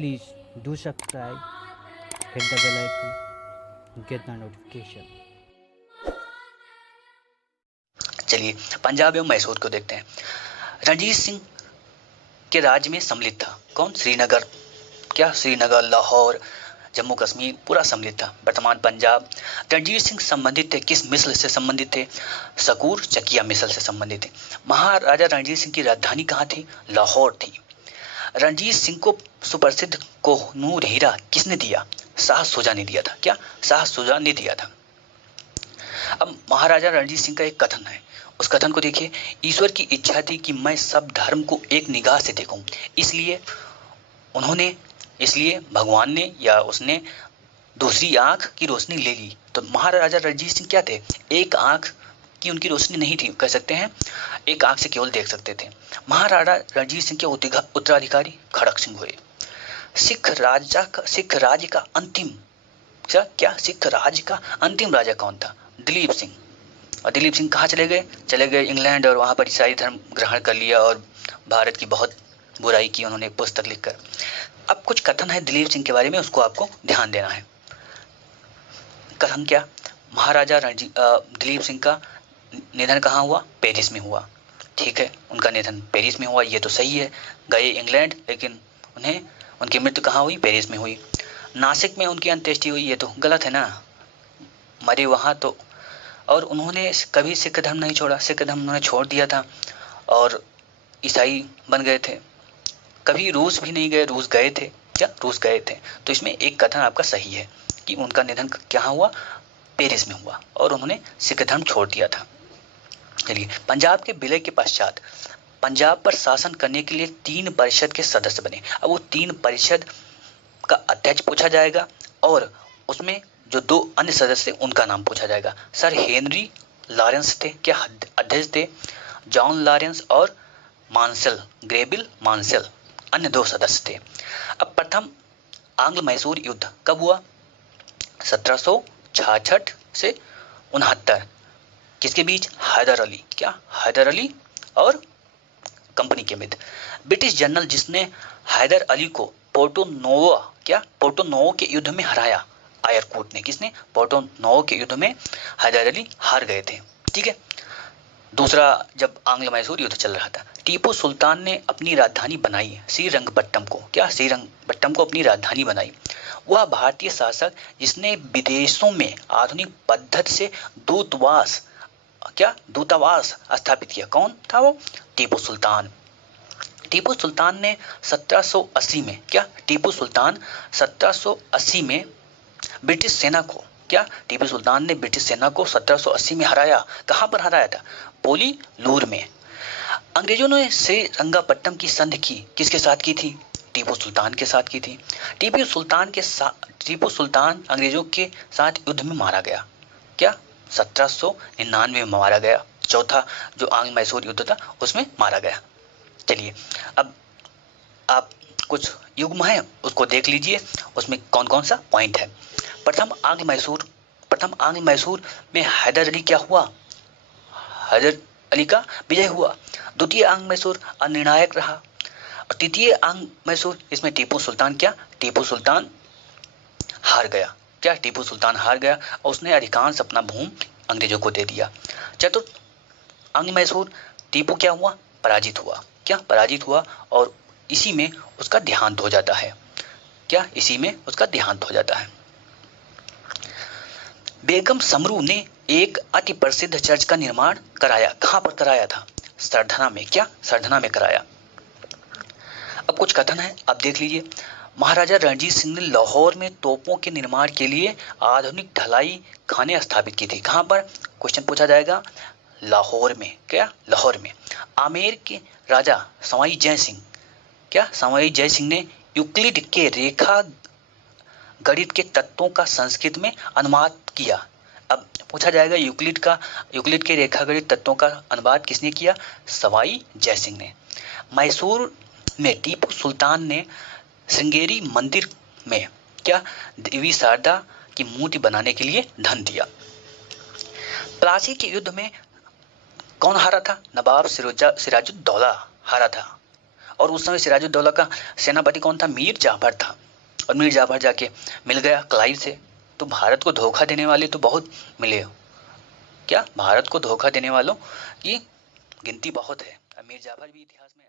Please do subscribe, hit the bell icon, get the notification. चलिए पंजाब एवं मैसूर को देखते हैं। रणजीत सिंह के राज्य में सम्मिलित था कौन? श्रीनगर। क्या? श्रीनगर, लाहौर, जम्मू कश्मीर पूरा सम्मिलित था। वर्तमान पंजाब। रणजीत सिंह संबंधित थे किस मिसल से संबंधित थे? सकूर चकिया मिसल से संबंधित थे। महाराजा रणजीत सिंह की राजधानी कहाँ थी? लाहौर थी। रणजीत सिंह को सुप्रसिद्ध कोहिनूर हीरा किसने दिया? शाह शुजा ने दिया था। क्या? शाह शुजा ने दिया था। अब महाराजा रणजीत सिंह का एक कथन है, उस कथन को देखिए। ईश्वर की इच्छा थी कि मैं सब धर्म को एक निगाह से देखूं, इसलिए भगवान ने या उसने दूसरी आंख की रोशनी ले ली। तो महाराजा रणजीत सिंह क्या थे? एक आंख की उनकी रोशनी नहीं थी, कह सकते हैं एक आंख से केवल देख सकते थे। महाराजा रणजीत सिंह के उत्तराधिकारी खड़क सिंह हुए। सिख राज्य का अंतिम राजा कौन था? दिलीप सिंह। और दिलीप सिंह कहाँ चले गए? इंग्लैंड, और वहाँ पर ईसाई धर्म ग्रहण कर लिया और भारत की बहुत बुराई की उन्होंने पुस्तक लिखकर। अब कुछ कथन है दिलीप सिंह के बारे में, उसको आपको ध्यान देना है। कथन क्या? महाराजा दिलीप सिंह का निधन कहाँ हुआ? पेरिस में हुआ। ठीक है, उनका निधन पेरिस में हुआ, ये तो सही है। गए इंग्लैंड, लेकिन उनकी मृत्यु कहाँ हुई? पेरिस में हुई। नासिक में उनकी अंत्येष्टि हुई, ये तो गलत है ना, मरे वहाँ तो। और उन्होंने कभी सिख धर्म नहीं छोड़ा, सिख धर्म उन्होंने छोड़ दिया था और ईसाई बन गए थे। कभी रूस भी नहीं गए, रूस गए थे। क्या? रूस गए थे। तो इसमें एक कथन आपका सही है कि उनका निधन क्या हुआ? पेरिस में हुआ और उन्होंने सिख धर्म छोड़ दिया था। चलिए, पंजाब के विलय के पश्चात पंजाब पर शासन करने के लिए 3 परिषद के सदस्य बने। अब वो 3 परिषद का अध्यक्ष पूछा जाएगा और उसमें जो 2 अन्य सदस्य उनका नाम पूछा जाएगा। सर हेनरी लॉरेंस थे, क्या अध्यक्ष थे? जॉन लॉरेंस और ग्रेविल मांसेल अन्य 2 सदस्य थे। अब प्रथम आंग्ल मैसूर युद्ध कब हुआ? 1766 से 69। किसके बीच? हैदर अली। क्या? हैदर अली और कंपनी के मध्य। ब्रिटिश जनरल जिसने हैदर अली को पोर्टो नोवो के युद्ध में हराया, आयरकूट ने। किसने? पोर्टो नोवो के युद्ध में हैदर अली हार गए थे। ठीक है। दूसरा, जब आंग्ल मैसूर युद्ध चल रहा था, टीपू सुल्तान ने अपनी राजधानी बनाई श्रीरंगपट्टम को। क्या? श्रीरंगपट्टम को अपनी राजधानी बनाई। वह भारतीय शासक जिसने विदेशों में आधुनिक पद्धति से दूतावास स्थापित किया, कौन था वो? टीपू सुल्तान। टीपू सुल्तान ने 1780 में टीपू सुल्तान 1780 में ब्रिटिश सेना को टीपू सुल्तान ने ब्रिटिश सेना को 1780 में हराया। कहां पर हराया था? पोलीलूर में। अंग्रेजों ने श्रीरंगपट्टम की संधि किसके साथ की थी? टीपू सुल्तान के साथ की थी। टीपू सुल्तान अंग्रेजों के साथ युद्ध में मारा गया। 1799 में मारा गया। चौथा जो आंग्ल मैसूर युद्ध था उसमें मारा गया। चलिए, अब आप कुछ युग्म है उसको देख लीजिए, उसमें कौन कौन सा पॉइंट है। प्रथम आंग्ल मैसूर में हैदर अली क्या हुआ? हैदर अली का विजय हुआ। द्वितीय आंग्ल मैसूर अनिर्णायक रहा। और तृतीय आंग्ल मैसूर, इसमें टीपू सुल्तान हार गया। टीपू सुल्तान हार गया और उसने अधिकांश अपना भूमि अंग्रेजों को दे दिया। चतुर्थ आंग्ल मैसूर, टीपू पराजित हुआ और इसी में उसका देहांत हो जाता है। बेगम समरू ने एक अति प्रसिद्ध चर्च का निर्माण कराया। कहां पर कराया था? सरधना में। सरधना में कराया। अब कुछ कथन है, आप देख लीजिए। महाराजा रणजीत सिंह ने लाहौर में तोपों के निर्माण के लिए आधुनिक ढलाई खाने स्थापित की थी। कहां पर? क्वेश्चन पूछा जाएगा। लाहौर में। लाहौर में। आमेर के राजा सवाई जय सिंह ने यूक्लिड के रेखा गणित के तत्वों का संस्कृत में अनुवाद किया। अब पूछा जाएगा यूक्लिड के रेखा गणित तत्वों का अनुवाद किसने किया? सवाई जय सिंह ने। मैसूर में टीपू सुल्तान ने श्रृंगेरी मंदिर में देवी शारदा की मूर्ति बनाने के लिए धन दिया। प्लासी के युद्ध में कौन हारा था? नवाब सिराजुद्दौला हारा था और उस समय सिराजुद्दौला का सेनापति कौन था? मीर जाफर था। और मीर जाफर जाके मिल गया क्लाइव से। तो भारत को धोखा देने वाले तो बहुत मिले। क्या भारत को धोखा देने वालों की गिनती बहुत है। मीर जाफर भी इतिहास में